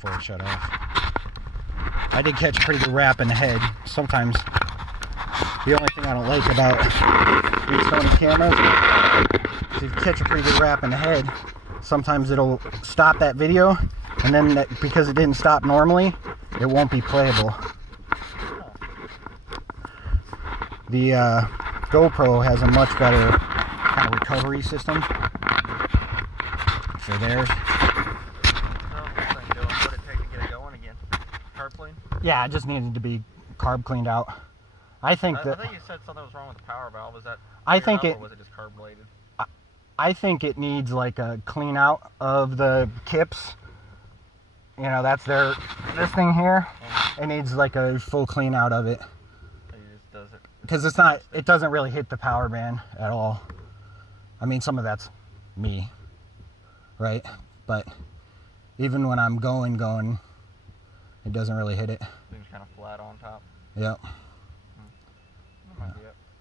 before it shut off. I did catch a pretty good rap in the head. Sometimes the only thing I don't like about these Sony cameras is if you catch a pretty good rap in the head, sometimes it'll stop that video, and then because it didn't stop normally, it won't be playable. The GoPro has a much better kind of recovery system for theirs. What did it take to get it going again? Carb clean? Yeah, it just needed to be carb cleaned out. I think that. I think you said something was wrong with the power valve. Was that? I think it. Or was it just carb related? I think it needs like a clean out of the kips. You know, that's this thing here. It needs like a full clean out of it. Because it doesn't really hit the power band at all. I mean, some of that's me, right? But even when I'm going, it doesn't really hit it. Things kind of flat on top. Yep.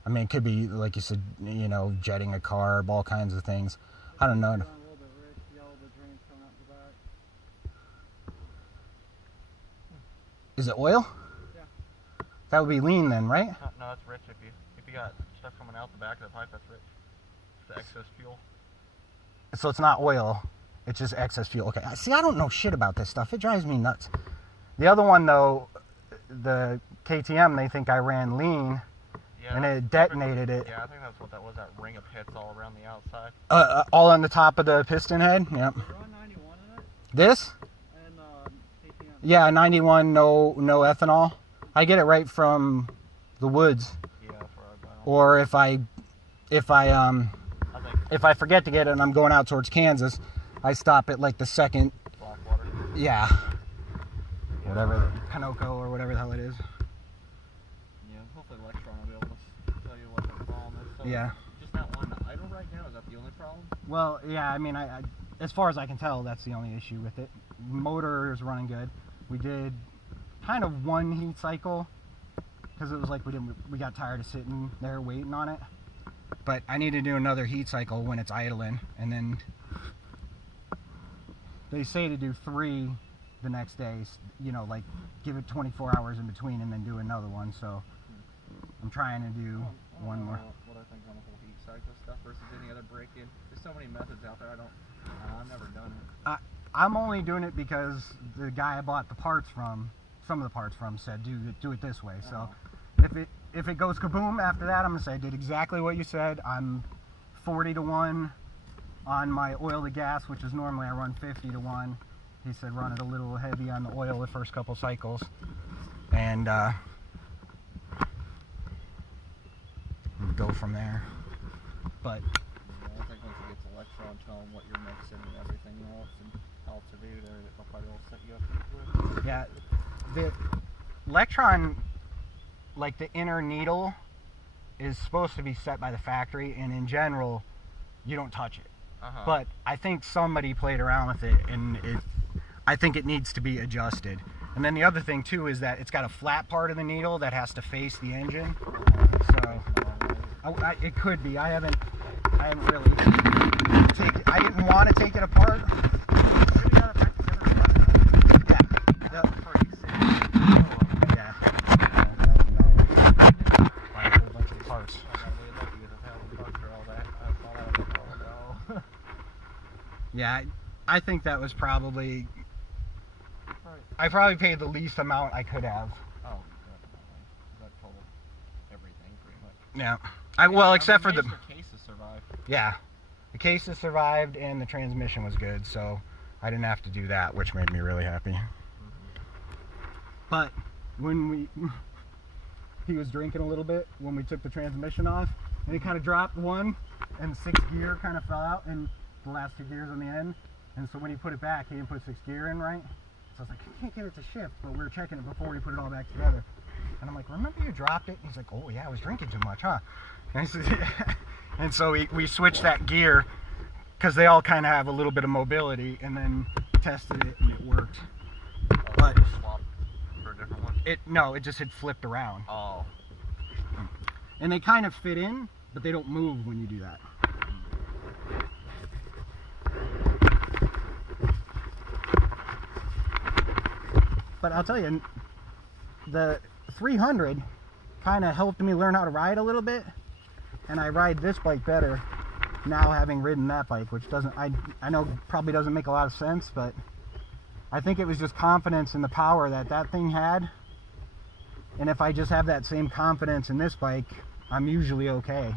I mean, it could be, like you said, you know, jetting a carb, all kinds of things. I don't know. Is it oil? Yeah. That would be lean then, right? No, it's rich. If you got stuff coming out the back of the pipe, that's rich. It's the excess fuel. So it's not oil. It's just excess fuel. Okay. See, I don't know shit about this stuff. It drives me nuts. The other one, though, the KTM, they think I ran lean. Yeah, and it detonated it. Yeah, I think that's what that was, that ring of hits all around the outside. All on the top of the piston head? Yep. You're on 91 in it? This? And KTM. Yeah, 91, no ethanol. I get it right from the woods. Yeah, for our or if I forget to get it and I'm going out towards Kansas, I stop at like the second. Blackwater. Yeah. Whatever, Kanoko or whatever the hell it is. Yeah, hopefully Electron will be able to tell you what the problem is. So yeah. Just not wanting to idle right now, is that the only problem? Well, yeah, I mean, I as far as I can tell, that's the only issue with it. Motor is running good. We did kind of one heat cycle because it was like we got tired of sitting there waiting on it. But I need to do another heat cycle when it's idling, and then they say to do 3 the next day, you know, like give it 24 hours in between and then do another one. So I'm trying to do one more. What I think on the whole heat cycle stuff versus any other break-in. There's so many methods out there. I've never done it. I'm only doing it because the guy I bought the parts from, some of the parts from, said do it this way. So if it goes kaboom after that, I'm gonna say I did exactly what you said. I'm 40 to 1 on my oil to gas, which is normally I run 50 to 1. He said run it a little heavy on the oil the first couple cycles, and go from there. But yeah, I think once you get to Electron, tell them what you're mixing and everything else, and how to do there, they'll probably all set you up pretty good. Yeah, the Electron, like the inner needle, is supposed to be set by the factory, and in general, you don't touch it. But I think somebody played around with it, and I think it needs to be adjusted. And then the other thing too is that it's got a flat part of the needle that has to face the engine. So it could be. I haven't really I didn't want to take it apart. Yeah, I think that was probably. I probably paid the least amount I could have. Oh, definitely. That totaled everything pretty much. Yeah. Well, except for the cases survived. Yeah, the cases survived and the transmission was good, so I didn't have to do that, which made me really happy. But when he was drinking a little bit when we took the transmission off, and he kind of dropped one, and 6th gear kind of fell out, and the last 2 gears on the end, and so when he put it back, he didn't put 6th gear in right. So I was like, I can't get it to shift, but we were checking it before we put it all back together. And I'm like, remember you dropped it? And he's like, oh yeah, I was drinking too much, huh? And, I said, yeah. And so we switched that gear, because they all kind of have a little bit of mobility, and then tested it, and it worked. But swap for a different one? No, it just had flipped around. Oh. And they kind of fit in, but they don't move when you do that. But I'll tell you, the 300 kind of helped me learn how to ride a little bit, and I ride this bike better now having ridden that bike, which doesn't, I know probably doesn't make a lot of sense, but I think it was just confidence in the power that that thing had, and if I just have that same confidence in this bike, I'm usually okay.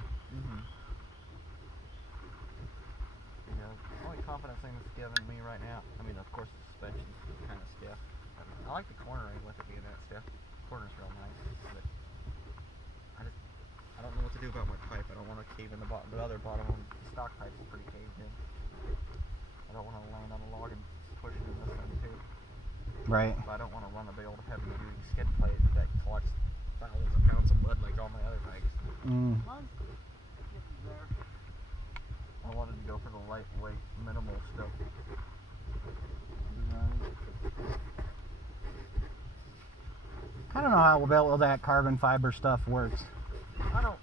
Yeah, the only confidence thing that's given me right now, I mean, of course, the suspension's kind of stiff. I like the cornering with it being that stiff. The corner's real nice, but I don't know what to do about my pipe. I don't want to cave in the bottom. The other bottom one, the stock pipe is pretty caved in. I don't want to land on a log and push it in this thing too. Right. But I don't want to run a big old heavy duty skid plate that collects thousands of pounds of mud like all my other bikes. I wanted to go for the lightweight, minimal stuff. I don't know how well that carbon fiber stuff works. I don't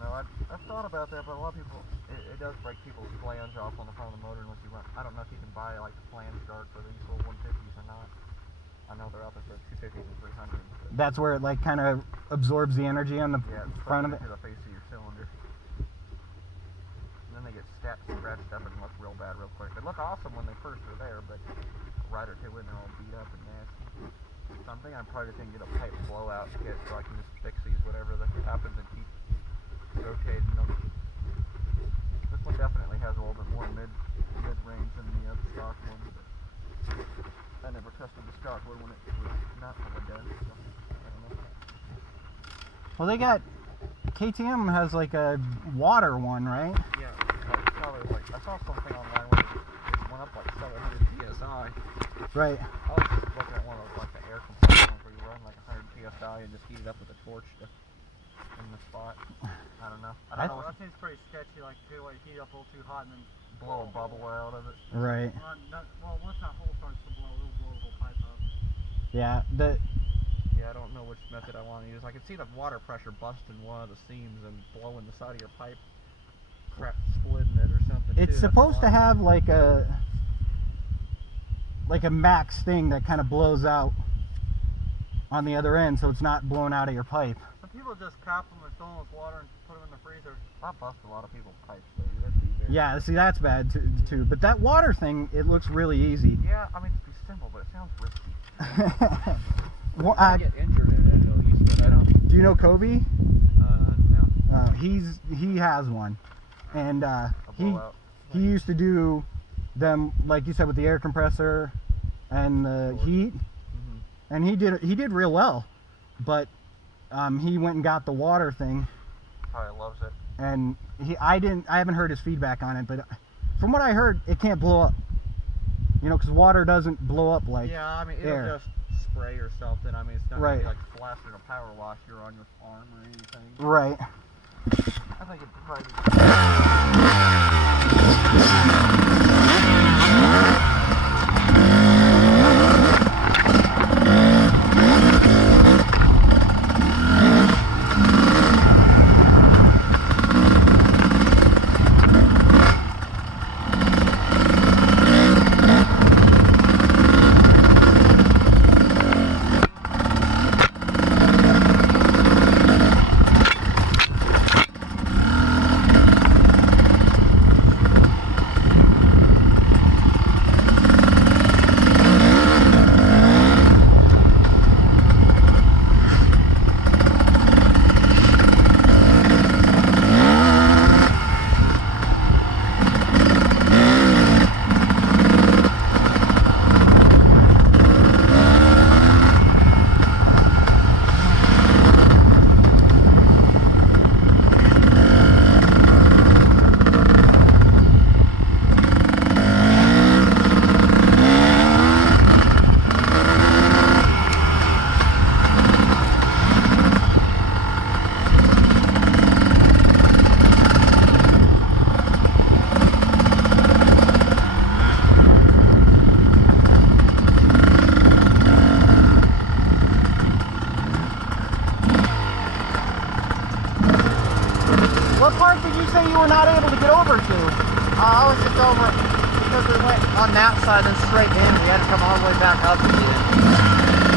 know. I've thought about that, but a lot of people, it does break people's flange off on the front of the motor unless you run. I don't know if you can buy like the flange guard for these little 150s or not. I know they're out there for 250s and 300s. That's where it like kind of absorbs the energy on the front of it. To the face of your cylinder. And then they get scratched up and look real bad real quick. They look awesome when they first are there, but a ride or two in, they're all beat up and nasty. Something I'm probably just going to get a pipe blowout kit so I can just fix these whatever that happens and keep rotating them. This one definitely has a little bit more mid-range than the other stock one, but I never tested the stock one when it was not full of dents, so I don't know. Well, they got, KTM has like a water one, right? Yeah, I saw something online where it went up like 700 psi. Right. I was just looking at one of those, like the air compressor ones where you run like 100 psi and just heat it up with a torch in the spot. I don't know. I don't know. That seems pretty sketchy. Like, good way to heat up a little too hot and then Blow a bubble out of it. Right. Well, once that hole starts to blow, it'll blow the whole pipe up. Yeah. Yeah, I don't know which method I want to use. I can see the water pressure busting one of the seams and blowing the side of your pipe, splitting it or something. It's supposed to have like a max thing that kind of blows out on the other end, so it's not blown out of your pipe. Some people just cap them and fill them with water and put them in the freezer. That busts a lot of people's pipes, lady. That'd be very Yeah, see, that's bad too. But that water thing, it looks really easy. Yeah, I mean, it'd be simple, but it sounds risky. Well, I get injured in it at least, but I don't. Do you know Kobe? No. He has one, and he used to do them like you said with the air compressor and the heat, and he did real well, but he went and got the water thing. Probably loves it. And I haven't heard his feedback on it, but from what I heard, it can't blow up. You know, because water doesn't blow up like Yeah, I mean, it'll air. just spray or something. I mean, it's not Right. gonna be like blasting a power washer on your arm or anything. Right. I think it'd probably What part did you say you were not able to get over to? I was just over because we went on that side and straight in. We had to come all the way back up again.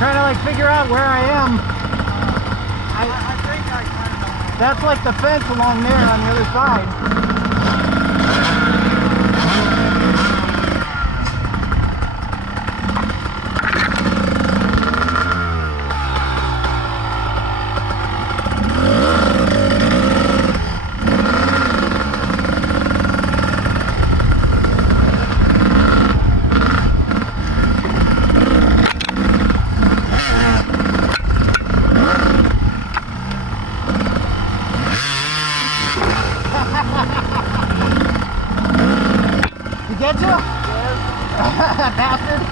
Trying to like figure out where I am. I think I kind of know. That's like the fence along there on the other side. Get you? Bastard.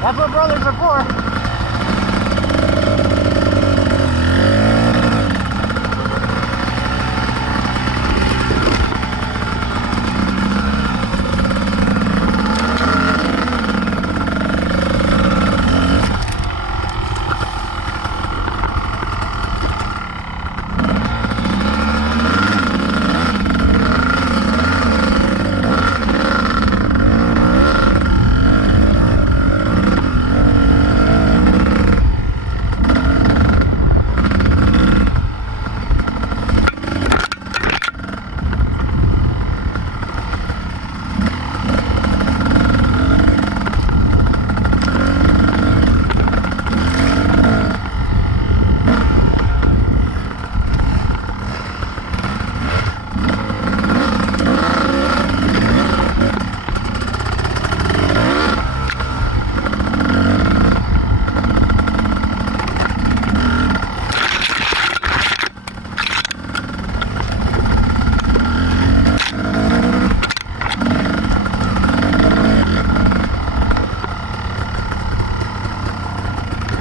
That's what brothers are for.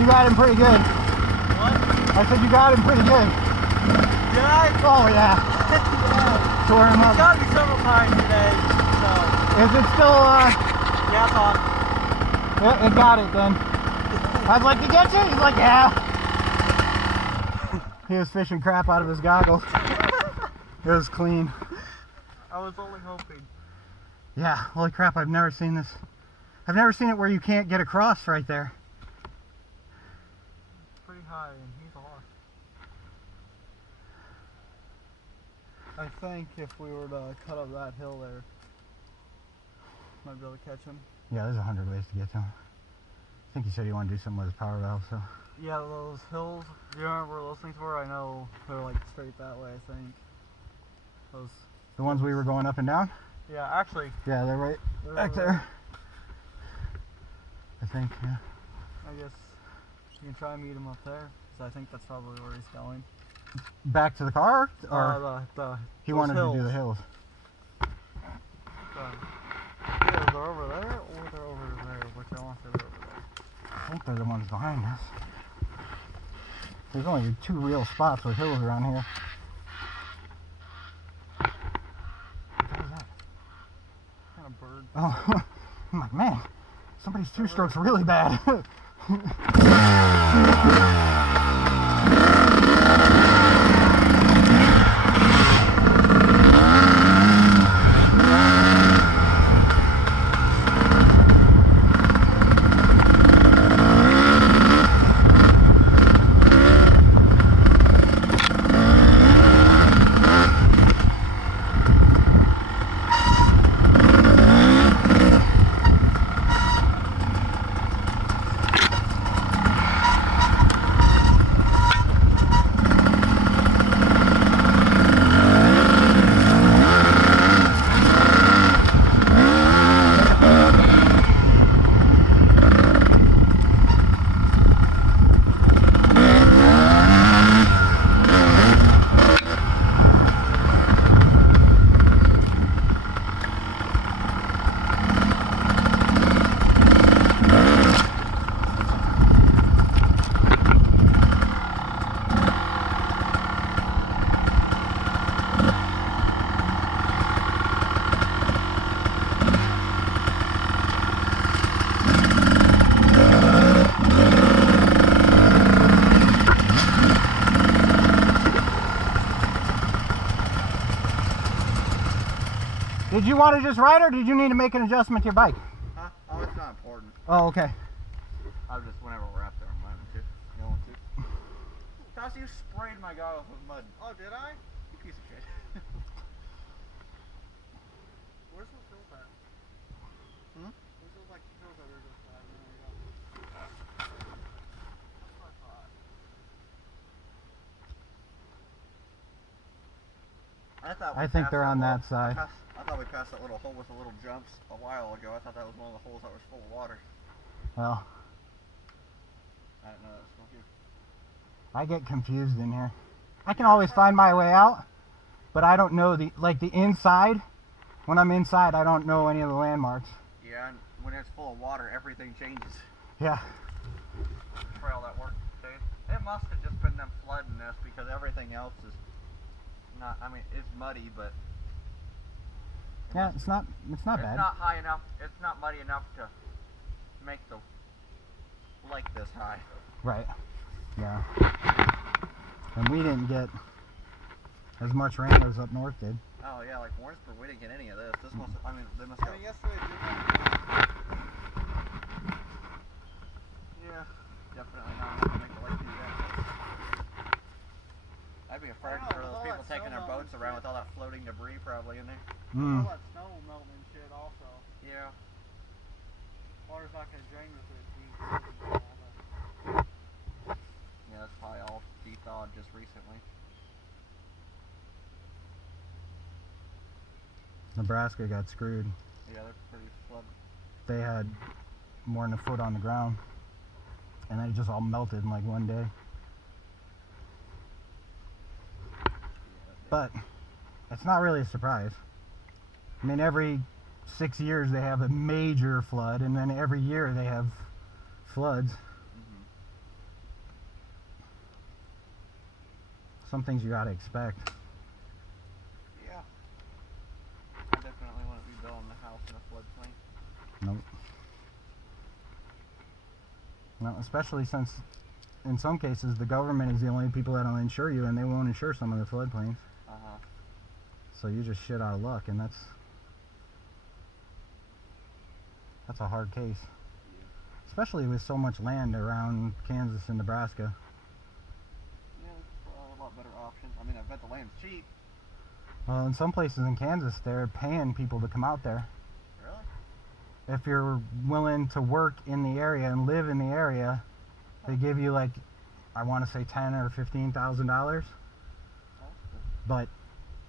Got him pretty good. What? I said you got him pretty good. Did I? Oh yeah. Yeah. Tore him He's up. got me several times today, so. Is it still Yeah, it's on. Yeah, it got it then. I was like, "Did you get you?" He's like, "Yeah." He was fishing crap out of his goggles. It was clean. I was only hoping. Yeah, holy crap, I've never seen this. I've never seen it where you can't get across right there. Pretty high, and he's lost. I think if we were to cut up that hill there, might be able to catch him. Yeah, there's 100 ways to get to him. I think he said he wanted to do something with his power valve, so. Yeah, those hills, do you remember where those things were? I know they're like straight that way, I think. Those. The ones we were going up and down? Yeah, actually. Yeah, they're right back there. I think, yeah. I guess you can try and meet him up there, because I think that's probably where he's going. Back to the car? Or he wanted hills. to do the hills. Either they're over there, or they're over there, which I want to say they're over there. I think they're the ones behind us. There's only 2 real spots with hills around here. What was that? Kind of bird. Oh, I'm like, man, somebody's 2-stroke's really bad. Did you want to just ride, or did you need to make an adjustment to your bike? Huh? Oh, it's not important. Oh, okay. I'll just, whenever we're up there, I'm going to. Going to. Toss, you sprayed my goggles with mud. Oh, did I? You piece of shit. Where's those hills at? Hmm? Where's those like hills that are just bad? There we go. That's what I thought. I think they're on that side. I thought we passed that little hole with the little jumps a while ago. I thought that was one of the holes that was full of water. Well, I didn't know that was still here. I get confused in here. I can always find my way out, but I don't know the inside. When I'm inside, I don't know any of the landmarks. Yeah, and when it's full of water, everything changes. Yeah. For all that work, dude. It must have just been them flooding this because everything else is not. I mean, it's muddy, but Yeah, it's not bad. It's not high enough. It's not muddy enough to make the lake this high. Right. Yeah. And we didn't get as much rain as up north did. Oh yeah, like Warrensburg, we didn't get any of this. This must. I mean, they must I have. mean, yesterday did have Yeah, definitely not enough to make the lake do that. I'd be afraid for those people taking their boats around with all that floating debris probably in there. Mm. all that snow melting and shit also. Yeah. Water's not going to drain with it. Yeah, that's probably all de-thawed just recently. Nebraska got screwed. Yeah, they're pretty flooded. They had more than a foot on the ground, and they just all melted in like one day. But it's not really a surprise. I mean, every 6 years they have a major flood, and then every year they have floods. Mm-hmm. Some things you gotta expect. Yeah. I definitely wouldn't be building a house in a floodplain. Nope. No, especially since in some cases the government is the only people that'll insure you, and they won't insure some of the floodplains. Uh-huh. So you just shit out of luck, and that's a hard case. Yeah. Especially with so much land around Kansas and Nebraska. Yeah, there's probably a lot better options. I mean, I bet the land's cheap. Well, in some places in Kansas, they're paying people to come out there. Really? If you're willing to work in the area and live in the area, they give you like, I want to say $10,000 or $15,000. That's good. But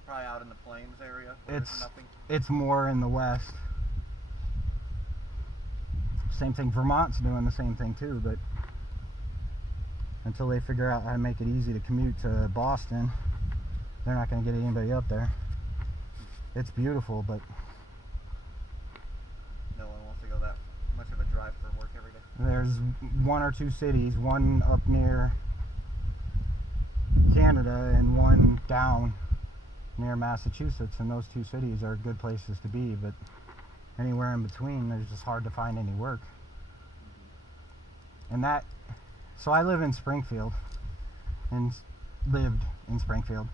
Probably out in the plains area where there's nothing. it's more in the west. Same thing, Vermont's doing the same thing too, but until they figure out how to make it easy to commute to Boston, they're not going to get anybody up there. It's beautiful, but No one wants to go that much of a drive for work every day. there's one or two cities, one up near Canada and one down near Massachusetts, and those two cities are good places to be, but anywhere in between, there's just hard to find any work. And that, so I live in Springfield, and lived in Springfield,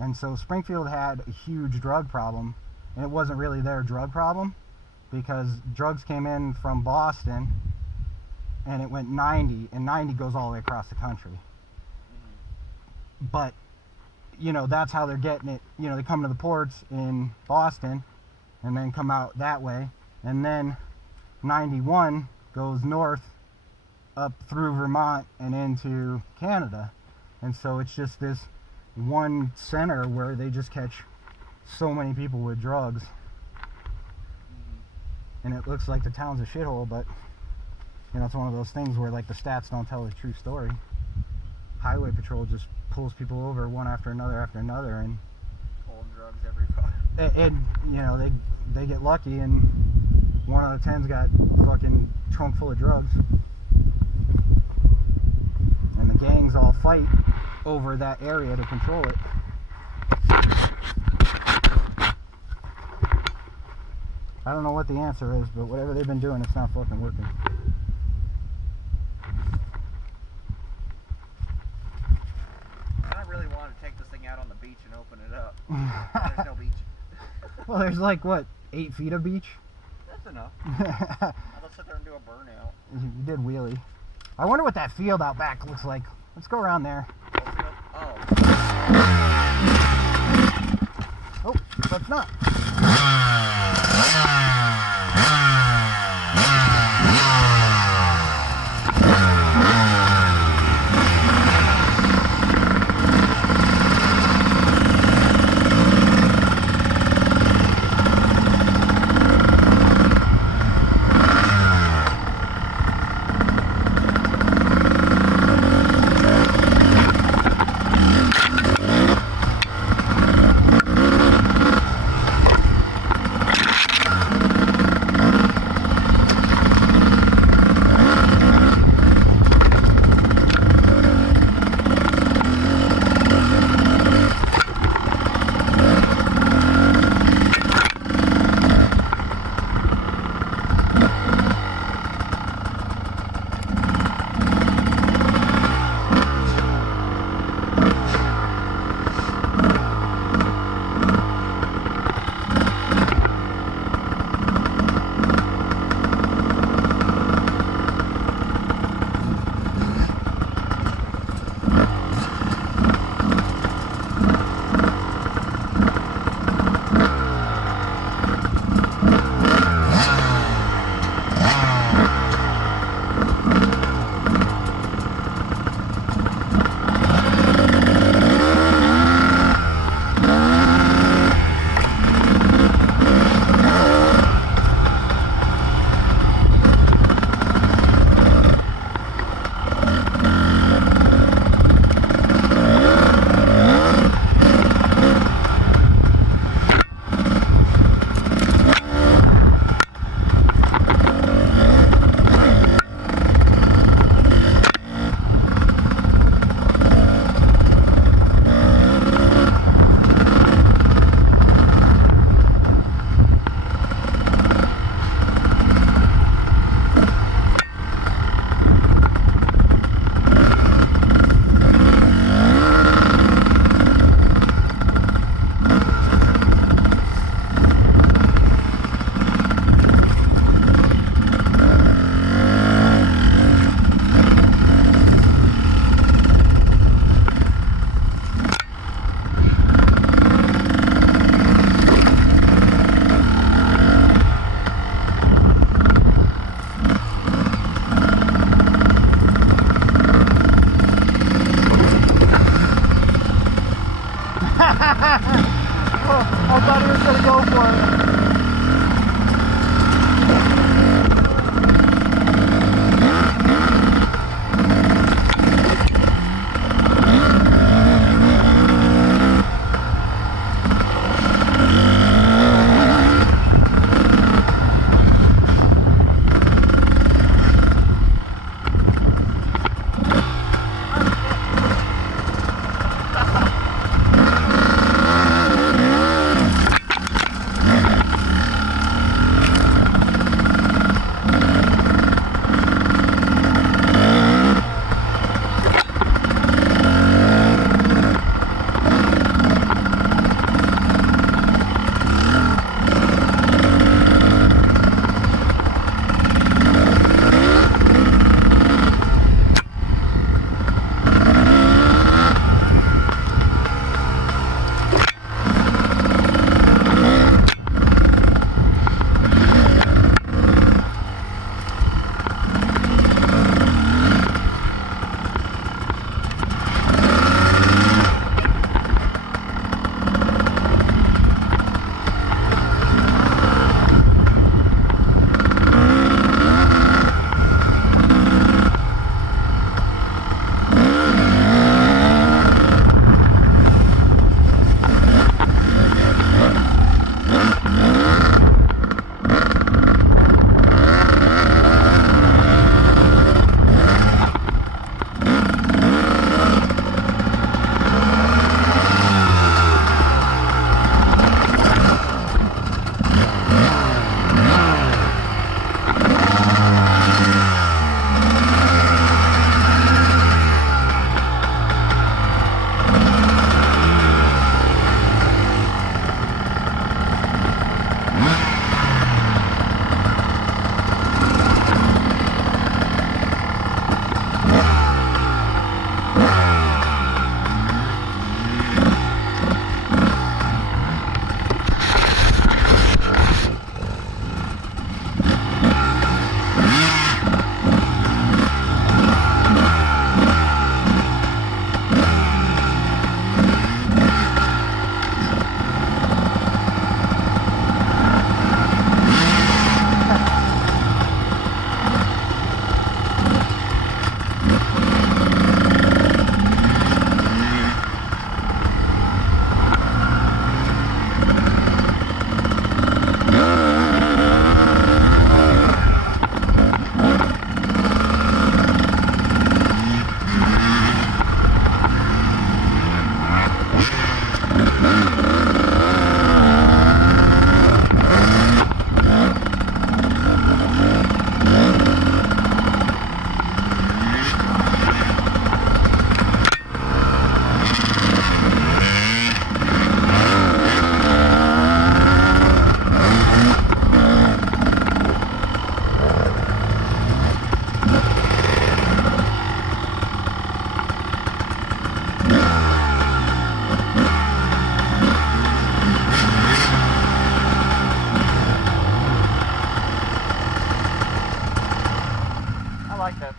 and so Springfield had a huge drug problem, and it wasn't really their drug problem, because drugs came in from Boston, and it went 90, and 90 goes all the way across the country. But, you know, that's how they're getting it. You know, they come to the ports in Boston, and then come out that way, and then 91 goes north up through Vermont and into Canada, and so it's just this one center where they just catch so many people with drugs, and it looks like the town's a shithole, but you know, it's one of those things where like the stats don't tell the true story. Highway patrol just pulls people over one after another, and Pulling drugs every car. and you know, they get lucky, and 1 out of 10's got a fucking trunk full of drugs, and the gangs all fight over that area to control it. I don't know what the answer is, but whatever they've been doing, it's not fucking working. I really want to take this thing out on the beach and open it up. There's no beach. Well, there's like, what, 8 feet of beach? That's enough. I'll just sit there and do a burnout. You did wheelie. I wonder what that field out back looks like. Let's go around there. Oh. Oh, let's not.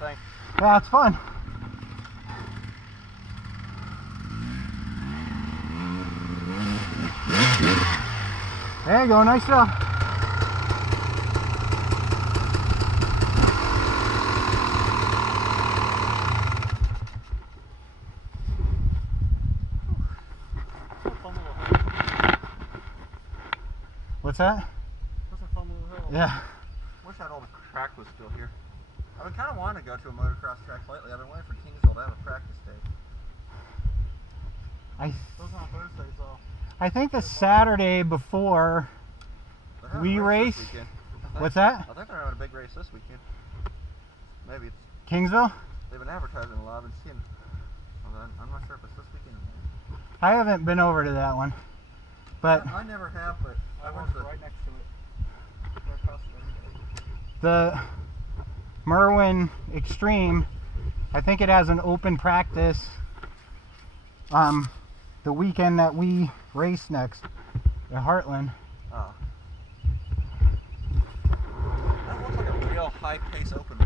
thing. Yeah, it's fun. There you go, nice job. What's that? That's a fun little hill. Yeah. Wish that old track was still here. I've been kind of wanting to go to a motocross track lately. I've been waiting for Kingsville to have a practice day. Those are on Thursdays though. I think the Saturday before They're having we a race. this weekend, I think. What's that? I think they're having a big race this weekend. Maybe it's, Kingsville? they've been advertising a lot. I've been seeing. I'm not sure if it's this weekend or not. I haven't been over to that one, but I never have, but I went work to the, right next to it. Right across the street. the Merwin Extreme, I think it has an open practice the weekend that we race next at Heartland. Oh. That looks like a real high-pace open